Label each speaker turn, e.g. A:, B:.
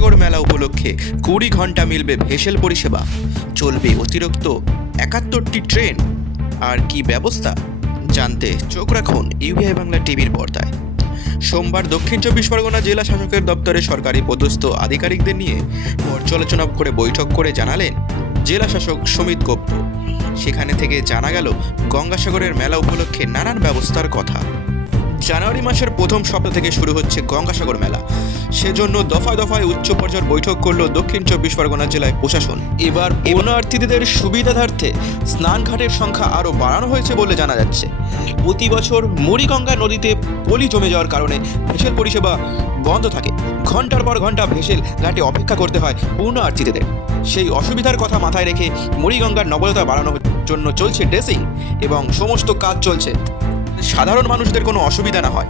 A: উপলক্ষে কুড়ি ঘণ্টা মিলবে ভেসেল পরিষেবা। চলবে অতিরিক্ত একাত্তরটি ট্রেন। আর কি ব্যবস্থা? জানতে চোখ রাখুন ইউবিআই বাংলা টিভির পর্দায়। সোমবার দক্ষিণ চব্বিশ পরগনা জেলা শাসকের দপ্তরে সরকারি পদস্থ আধিকারিকদের নিয়ে পর্যালোচনা করে বৈঠক করে জানালেন জেলা শাসক সমিত গুপ্ত। সেখানে থেকে জানা গেল, গঙ্গাসাগরের মেলা উপলক্ষে নানান ব্যবস্থার কথা। জানুয়ারি মাসের প্রথম সপ্তাহ থেকে শুরু হচ্ছে গঙ্গাসাগর মেলা। সেজন্য দফায় দফায় উচ্চ পর্যায়ের বৈঠক করল দক্ষিণ চব্বিশ পরগনা জেলায় প্রশাসন। এবার পুণ্যার্থীদের সুবিধার্থে স্নানঘাটের সংখ্যা আরও বাড়ানো হয়েছে বলে জানা যাচ্ছে। প্রতি বছর মুড়িগঙ্গা নদীতে পলি জমে যাওয়ার কারণে ভেসেল পরিষেবা বন্ধ থাকে। ঘণ্টার পর ঘণ্টা ভেসেল ঘাটে অপেক্ষা করতে হয় পুণ্যার্থীদের সেই অসুবিধার কথা মাথায় রেখে মুড়িগঙ্গার নবলতা বাড়ানোর জন্য চলছে ড্রেসিং এবং সমস্ত কাজ চলছে। সাধারণ মানুষদের কোনো অসুবিধা না হয়।